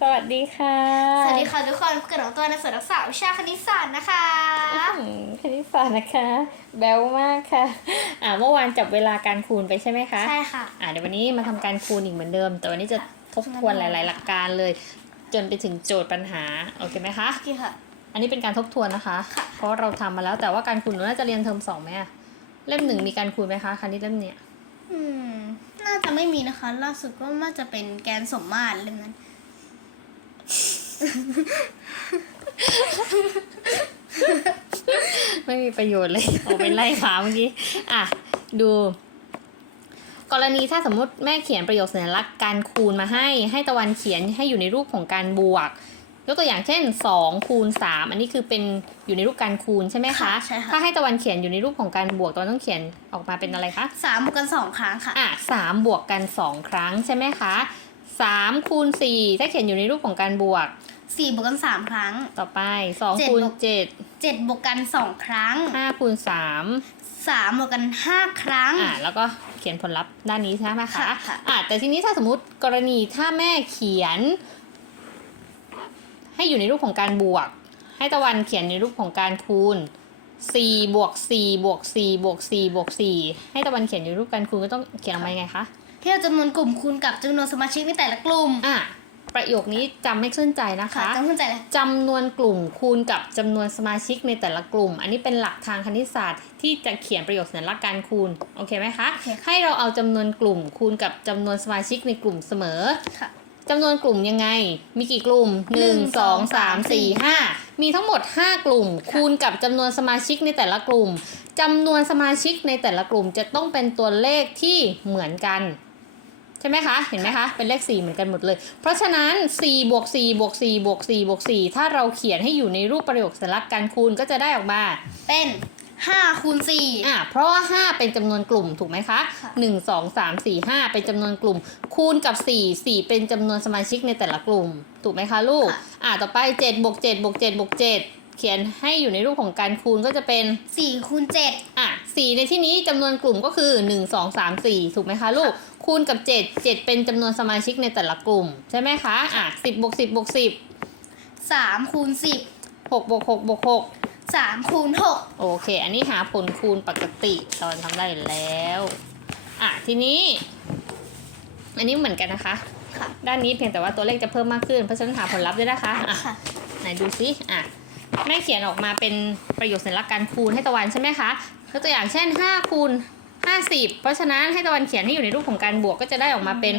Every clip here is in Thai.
สวัสดีค่ะ สวัสดีค่ะทุกคนพบกับน้องตัวในส่วนทักษะวิชาคณิตศาสตร์นะคะอืมคณิตศาสตร์นะคะ แบลมากค่ะ อ่าเมื่อวานจับเวลาการคูณไปใช่ไหมคะ ใช่ค่ะ อ่าเดี๋ยววันนี้มาทำการคูณอีกเหมือนเดิม แต่วันนี้จะทบทวนหลาย ๆ หลักการเลย จนไปถึงโจทย์ปัญหา โอเคไหมคะโอเคค่ะ อันนี้เป็นการทบทวนนะคะค่ะเพราะเราทำมาแล้ว แต่ว่าการคูณหนูน่าจะเรียนเทอมสองไหมอะเล่มหนึ่งมีการคูณไหมคะคณิตเล่มเนี้ย อืม น่าจะไม่มีนะคะ ล่าสุดก็น่าจะเป็นแกนสมมาตรเล่มนั้น ไม่มีประโยชน์เลยออกไปไล่ขาเมื่อกี้ อะ ดู กรณีถ้าสมมติแม่เขียนประโยคสัญลักษณ์การคูณมาให้ ให้ตะวันเขียนให้อยู่ในรูปของการบวก ยกตัวอย่างเช่น2คูณ3อันนี้คือเป็นอยู่ในรูปการคูณใช่ไหมคะค่ะใช่ค่ะ ถ้าให้ตะวันเขียนอยู่ในรูปของการบวกตะวันต้องเขียนออกมาเป็นอะไรคะ สามบวกกันสองครั้งค่ะ อะสามบวกกันสองครั้งใช่ไหมคะ สามคูณสี่ถ้าเขียนอยู่ในรูปของการบวกสี่บวกกันสามครั้ง ต่อไปสองเจ็ดคูณบวกเจ็ดเจ็ดบวกกันสองครั้งห้าคูณสามสามบวกกันห้าครั้งอะแล้วก็เขียนผลลัพธ์ด้านนี้ใช่ไหมคะค่ะค่ะอะแต่ทีนี้ถ้าสมมติกรณีถ้าแม่เขียน ให้อยู่ในรูปของการบวก ให้ตะวันเขียนในรูปของการคูณ4บวก4บวก4บวก4บวก4ให้ตะวันเขียนอยู่ในรูปการคูณก็ต้องเขียนออกมายังไงคะ ที่เราจำนวนกลุ่มคูณกับจำนวนสมาชิกในแต่ละกลุ่มอะประโยคนี้จำไม่ขึ้นใจนะค่ะคะจำขึ้นใจเลยจำนวนกลุ่มคูณกับจำนวนสมาชิกในแต่ละกลุ่ม อันนี้เป็นหลักทางคณิตศาสตร์ที่จะเขียนประโยคสัญลักษณ์การคูณโอเคไหมคะโอเคค่ะให้เราเอาจำนวนกลุ่มคูณกับจำนวนสมาชิกในกลุ่มเสมอค่ะจำนวนกลุ่มยังไง มีกี่กลุ่ม 1 2 3 4 5 มีทั้งหมด 5 กลุ่ม คูณกับจำนวนสมาชิกในแต่ละกลุ่มจำนวนสมาชิกในแต่ละกลุ่มจะต้องเป็นตัวเลขที่เหมือนกัน ใช่ไหมคะเห็นไหมคะเป็นเลข 4 เหมือนกันหมดเลย เพราะฉะนั้น 4 บวก 4 บวก 4 บวก 4 บวก 4 ถ้าเราเขียนให้อยู่ในรูปประโยคสัญลักษณ์การคูณก็จะได้ออกมาเป็นห้าคูณสี่อะเพราะว่า 5 เป็นจำนวนกลุ่มถูกไหมคะค่ะ1 2 3 4 5 เป็นจำนวนกลุ่ม คูณกับ 4 4 เป็นจำนวนสมาชิกในแต่ละกลุ่ม ถูกไหมคะลูก อะต่อไป7บวก7บวก7บวก7 เขียนให้อยู่ในรูปของการคูณก็จะเป็นสี่คูณเจ็ดอะ4ในที่นี้จำนวนกลุ่มก็คือ1 2 3 4ถูกไหมคะลูก คูณกับ7 7เป็นจำนวนสมาชิกในแต่ละกลุ่ม ใช่ไหมคะอะ10บวก10บวก10สามคูณสิบ6บวก6บวก6สามคูณหกโอเค อันนี้หาผลคูณปกติตอนทำได้อยู่แล้วอะทีนี้ อันนี้เหมือนกันนะคะค่ะด้านนี้เพียงแต่ว่าตัวเลขจะเพิ่มมากขึ้นเพราะฉะนั้นหาผลลัพธ์ด้วยนะคะอะค่ะไหนดูซิอะ แม่เขียนออกมาเป็นประโยคสัญลักษณ์การคูณให้ตะวันใช่ไหมคะยกตัวอย่างเช่น5คูณ50 เพราะฉะนั้นให้ตะวันเขียนให้อยู่ในรูปของการบวกก็จะได้ออกมาเป็น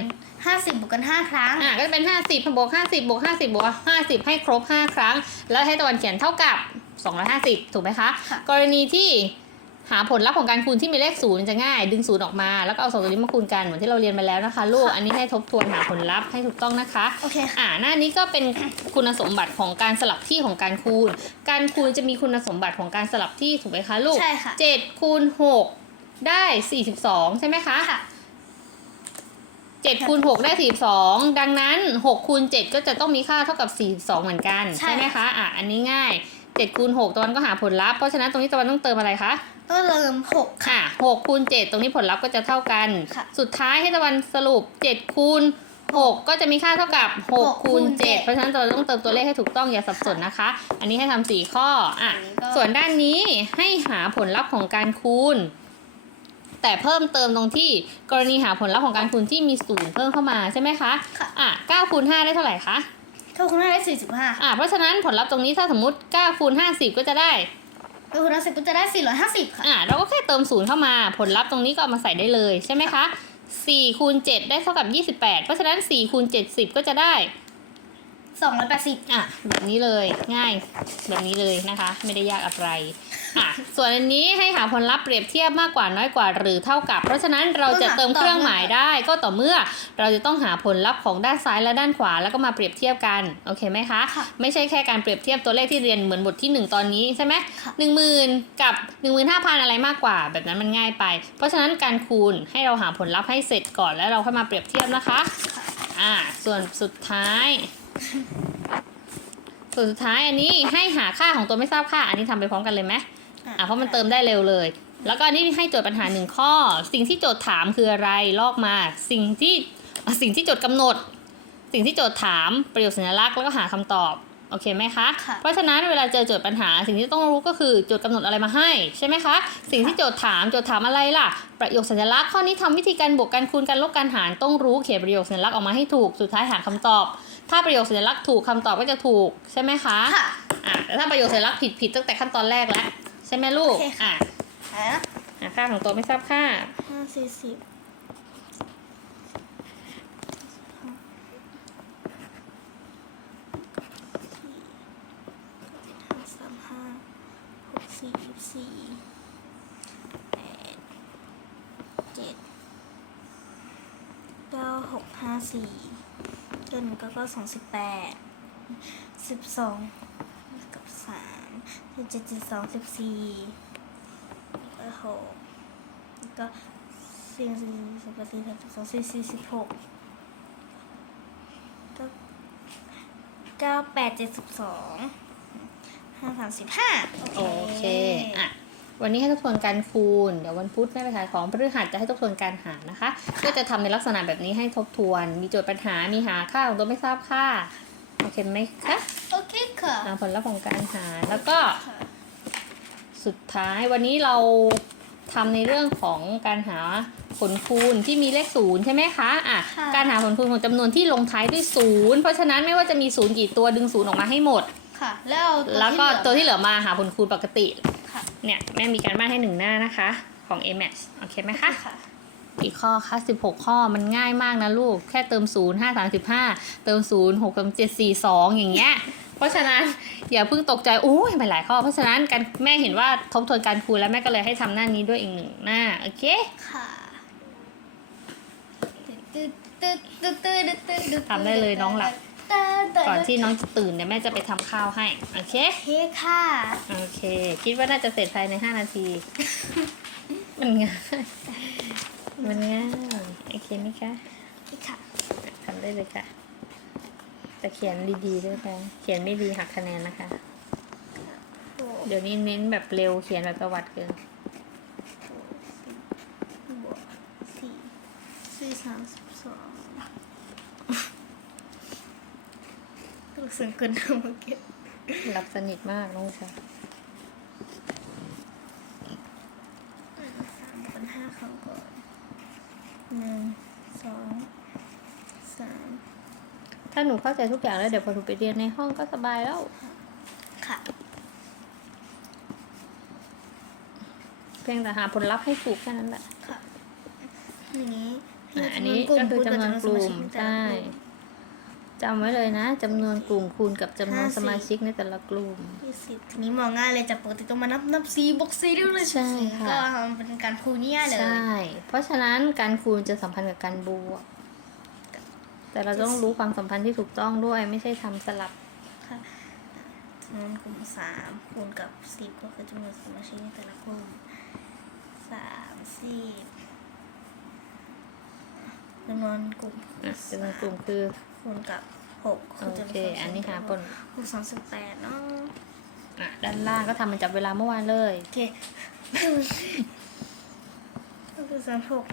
ห้าสิบบวกกันห้าครั้ง อะก็จะเป็น 50บวก50บวก50บวก50 ให้ครบ 5 ครั้ง แล้วให้ตะวันเขียนเท่ากับ 250 ถูกไหมคะค่ะกรณีที่ หาผลลัพธ์ของการคูณที่มีเลขศูนย์จะง่าย ดึงศูนย์ออกมา แล้วก็เอาสองตัวนี้มาคูณกันเหมือนที่เราเรียนมาแล้วนะคะ ลูก อันนี้ให้ทบทวนหาผลลัพธ์ให้ถูกต้องนะคะโอเคค่ะอ่าหน้านี้ก็เป็นคุณสมบัติของการสลับที่ของการคูณ การคูณจะมีคุณสมบัติของการสลับที่ถูกไหมคะลูกใช่ค่ะ เจ็ดคูณหกได้สี่สิบสองใช่ไหมคะค่ะ เจ็ดคูณหกได้สี่สิบสองดังนั้นหกคูณเจ็ดก็จะต้องมีค่าเท่ากับสี่สิบสองเหมือนกันใช่ไหมคะอะอันนี้ง่ายเจ็ดคูณหกตะวันก็หาผลลัพธ์เพราะฉะนั้นตรงนี้ตะวันต้องเติมอะไรคะ ก็เริ่มหกค่ะหกคูณเจ็ดตรงนี้ผลลัพธ์ก็จะเท่ากันค่ะสุดท้ายให้ตะวันสรุปเจ็ดคูณหกก็จะมีค่าเท่ากับหกหกคูคูณณเจ็ดเจ็ดเพราะฉะนั้นเราต้องเติมตัวเลขให้ถูกต้องอย่าสับสนนะคะ อันนี้ให้ทำสี่ข้ออะอันนี้ก็ส่วนด้านนี้ให้หาผลลัพธ์ของการคูณ แต่เพิ่มเติมตรงที่กรณีหาผลลัพธ์ของการคูณที่มีศูนย์เพิ่มเข้ามาใช่ไหมคะค่ะอะเก้าคูณห้าได้เท่าไหร่คะเท่าคูณห้าได้สี่สิบห้าอะเพราะฉะนั้นผลลัพธ์ตรงนี้ถ้าสมมติเก้าคูณห้าสิบก็จะได้ ก็คูณห้าสิบก็จะได้สี่ร้อยห้าสิบค่ะ อ่าเราก็แค่เติมศูนย์เข้ามา ผลลัพธ์ตรงนี้ก็เอามาใส่ได้เลยใช่ไหมคะ4คูณ7ได้เท่ากับ28เพราะฉะนั้น4คูณ70ก็จะได้สองร้อยแปด สิบอะแบบนี้เลยง่ายแบบนี้เลยนะคะ ไม่ได้ยากอะไรอะส่วนอันนี้ให้หาผลลัพธ์เปรียบเทียบมากกว่าน้อยกว่าหรือเท่ากับ เพราะฉะนั้นเราจะเติมเครื่องหมายได้ก็ต่อเมื่อ เราจะต้องหาผลลัพธ์ของด้านซ้ายและด้านขวาแล้วก็มาเปรียบเทียบกันโอเคไหมคะค่ะไม่ใช่แค่การเปรียบเทียบตัวเลขที่เรียนเหมือนบทที่ 1 ตอนนี้ใช่ไหมค่ะหนึ่งหมื่นกับหนึ่งหมื่นห้าพันอะไรมากกว่า แบบนั้นมันง่ายไป เพราะฉะนั้นการคูณให้เราหาผลลัพธ์ให้เสร็จก่อนแล้วเราค่อยมาเปรียบเทียบนะคะอ่าส่วนสุดท้าย ส่วนสุดท้ายอันนี้ให้หาค่าของตัวไม่ทราบค่า อันนี้ทำไปพร้อมกันเลยไหมอ่าเพราะมันเติมได้เร็วเลย แล้วก็อันนี้ให้โจทย์ปัญหาหนึ่งข้อ สิ่งที่โจทย์ถามคืออะไรลอกมา สิ่งที่อะสิ่งที่โจทย์กำหนด สิ่งที่โจทย์ถามประโยคสัญลักษณ์แล้วก็หาคำตอบโอเคไหมคะค่ะเพราะฉะนั้นเวลาเจอโจทย์ปัญหาสิ่งที่ต้องรู้ก็คือโจทย์กำหนดอะไรมาให้ใช่ไหมคะ สิ่งที่โจทย์ถามโจทย์ถามอะไรล่ะ ประโยคสัญลักษณ์ข้อนี้ทำวิธีการบวกการคูณการลบการหารต้องรู้เขียนประโยคสัญลักษณ์ออกมาให้ถูกสุดท้ายหาคำตอบ ถ้าประโยคสัญลักษณ์ถูกคำตอบก็จะถูกใช่ไหมคะค่ะอะแต่ถ้าประโยคสัญลักษณ์ผิดผิดตั้งแต่ขั้นตอนแรกแล้วใช่ไหมลูกโอเคค่ะอะฮะอะค่าของตัวไม่ทราบค่าห้าสี่สิบห้าสามห้าหกสี่ยี่สิบสี่แปดเจ็ดเก้าหกห้าสี่ เก้าหนึ่งก้าเก้าสองสิบแปดสิบสองกับสามสิบเจ็ดสิบสองสิบสี่ก็หกแล้วก็สี่สี่สิบสี่สิบสองสี่สี่สิบหกก็เก้าแปดเจ็ดสิบสองห้าสามสิบห้าโอเค อะ วันนี้ให้ทบทวนการคูณ เดี๋ยววันพุธแม่ไปขายของพฤหัสจะให้ทบทวนการหารนะคะ ก็จะทำในลักษณะแบบนี้ให้ทบทวน มีโจทย์ปัญหา มีหาค่าของตัวไม่ทราบค่า โอเคไหมคะโอเคค่ะอ่าผลลัพธ์ของการหารแล้วก็ค่ะสุดท้ายวันนี้เราทำในเรื่องของการหาผลคูณที่มีเลขศูนย์ใช่ไหมคะอะค่ะการหาผลคูณของจำนวนที่ลงท้ายด้วยศูนย์เพราะฉะนั้นไม่ว่าจะมีศูนย์กี่ตัวดึงศูนย์ออกมาให้หมด ค่ะ แล้วเอาแล้วก็ตัวที่เหลือมาหาผลคูณปกติค่ะ เนี่ยแม่มีการบ้านให้หนึ่งหน้านะคะของ a m a x โอเคไหมคะค่ะอีกข้อค่ะ16 ข้อมันง่ายมากนะลูก แค่เติม 0 5 35 เติม 0 6เติม7 4 2 อย่างเงี้ย เพราะฉะนั้นอย่าเพิ่งตกใจโอ้ยมันหลายข้อ เพราะฉะนั้นการแม่เห็นว่าทบทวนการคูณแล้วแม่ก็เลยให้ทำหน้านี้ด้วยอีกหนึ่งหน้า โอเคค่ะตึ๊ดตึ๊ดตึ๊ดตึ๊ดตึ๊ดตึ๊ดตึ๊ด ทำได้เลยน้องหลับตึ๊ดตึ๊ด ก่อนที่น้องจะตื่นเนี่ยแม่จะไปทำข้าวให้ โอเคโอเคค่ะ โอเค คิดว่าน่าจะเสร็จภายใน 5 นาที มันง่าย มันง่าย โอเคไหมคะค่ะ ทำได้เลยค่ะ แต่เขียนดีๆด้วยนะเขียนไม่ดีหักคะแนนนะคะโอ้เดี๋ยวนี้เน้นแบบเร็วเขียนแบบประวัติเกินบวกสี่สี่สามสิบสอง รู้สึกเกินเมื่อกี้หลับสนิทมากน้องชายสามคนห้าครั้งก่อนหนึ่งสองสามถ้าหนูเข้าใจทุกอย่างแล้วเดี๋ยวพอหนูไปเรียนในห้องก็สบายแล้ว ค่ะ เพียงแต่หาผลลัพธ์ให้ถูกแค่นั้นแหละค่ะ อย่างนี้อะอันนี้ก็คือจำนวนกลุ่มใช่ จำไว้เลยนะจำนวนกลุ่มคูณกับจำนวนสมาชิกในแต่ละกลุ่ม ยี่สิบทีนี้มองง่ายเลยจากปกติต้องมานับนับซีบวกซีด้วยเลยใช่ค่ะ ก็ทำเป็นการคูณง่ายเลย ใช่ เพราะฉะนั้นการคูณจะสัมพันธ์กับการบวก แต่เราต้องรู้ความสัมพันธ์ที่ถูกต้องด้วย ไม่ใช่ทำสลับ ค่ะจำนวนกลุ่มสามคูณกับสิบก็คือจำนวนสมาชิกในแต่ละกลุ่มสามสิบจำนวนกลุ่มอะจำนวนกลุ่มคือ คูณกับหกโอเค อันนี้หาผลหกสองสิบแปดเนาะอะด้านล่างก็ทำมันจับเวลาเมื่อวานเลยโอเคก็คือสามหก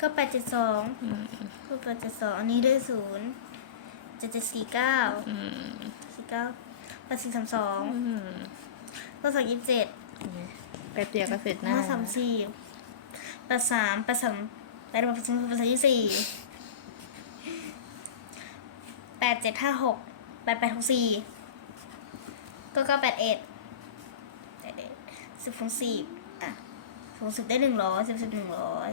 ก็แปดเจ็ดสองอืมก็แปดเจ็ดสองอันนี้ได้ศูนย์เจ็ดเจ็ดสี่เก้าอืมสี่เก้าแปดสี่สามสองอืมก็สองยี่สิบเจ็ดแป๊บเดียวก็เสร็จหน้าห้าสามสี่แปดสามแปดสามแปดแปดสองแปดสามยี่สิบสี่ แปดเจ็ดห้าหกแปดแปดหกสี่ก็เก้าแปดเอ็ดแปดเอ็ดสิบสองสี่อะสูงสุดได้หนึ่งร้อยสิบสิบหนึ่งร้อย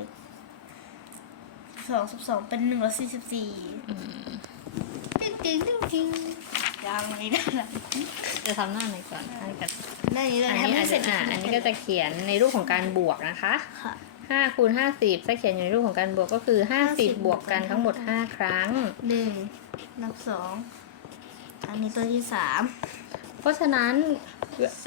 สองสิบสองเป็นหนึ่งร้อยสี่สิบสี่อืมติ๊งติ๊งติ๊งติ๊งยังไม่ได้ละจะทำหน้าไหนก่อนให้กันหน้านี้เลยอันถ้านี้ไม่อาจเสร็จะจอะอันนี้ก็จะเขียนในรูปของการบวกนะคะค่ะ ห้าคูณห้าสิบถ้าเขียนอยู่ในรูปของการบวกก็คือห้าสิบบวกกันทั้งหมดห้าครั้ง หนึ่งนับสองอันนี้ตัวที่สามเพราะฉะนั้น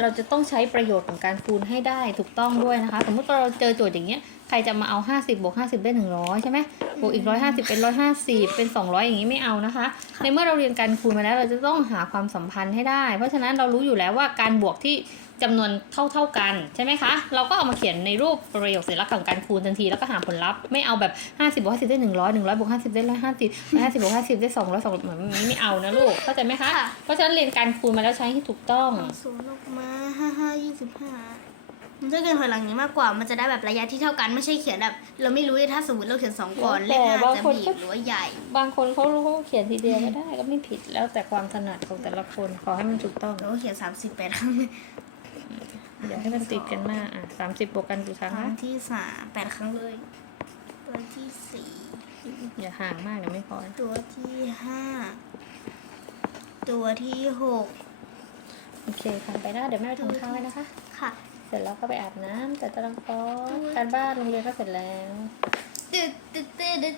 เราจะต้องใช้ประโยชน์ของการคูณให้ได้ถูกต้องด้วยนะคะ สมมุติเราเจอโจทย์อย่างเงี้ยใครจะมาเอา 50บวก50 ได้ 100 ใช่ไหมบวกอีก 150 เป็น 150 เป็น 200 อย่างนี้ไม่เอานะคะ ในเมื่อเราเรียนการคูณมาแล้วเราจะต้องหาความสัมพันธ์ให้ได้ เพราะฉะนั้นเรารู้อยู่แล้วว่าการบวกที่ จำนวนเท่าเท่าๆกันใช่ไหมคะ เราก็เอามาเขียนในรูปประโยคสัญลักษณ์ของการคูณทันทีแล้วก็หาผลลัพธ์ไม่เอาแบบห้าสิบบวกห้าสิบได้หนึ่งร้อยหนึ่งร้อยบวกห้าสิบได้ร้อยห้าสิบร้อยห้าสิบบวกห้าสิบได้สองร้อยสองเหมือนนี้ไม่เอานะลูกเข้าใจไหมคะค่ะเพราะฉะนั้นเรียนการคูณมาแล้วใช้ให้ถูกต้องเอาศูนย์ออกมาห้าห้ายี่สิบห้ามันจะเกินถอยหลังนี้มากกว่า มันจะได้แบบระยะที่เท่ากัน ไม่ใช่เขียนแบบ เราไม่รู้ถ้าสมมติเราเขียนสองก่อนเลแต่ขห้าบางจะคนบีก็บหรือว่าใหญ่ บางคนเขารู้เขาเขียนทีเดียวก็ได้ก็ไม่ผิดแล้วแต่ความถนัดของแต่ละคน ขอให้มันถูกต้องเราก็เขียนสามสิบแปดครั้ง อย่าให้มันติดกันมาก อะสามสิบบวกกันกี่ครั้งครั้นะงที่สามแปดครั้งเลย ตัวที่สี่อย่าห่างมากเดี๋ยวไม่พอ ตัวที่ห้าตัวที่หกโอเคทำไปได้เดี๋ยวแม่ไปทำข้าวให้นะคะ ค่ะ เสร็จแล้วก็ไปอาบน้ำแต่ตะลังฟอสการบ้านโรงเรียนก็เสร็จแล้ว ตึ๊ดตึ๊ดตึ๊ดตึ๊ด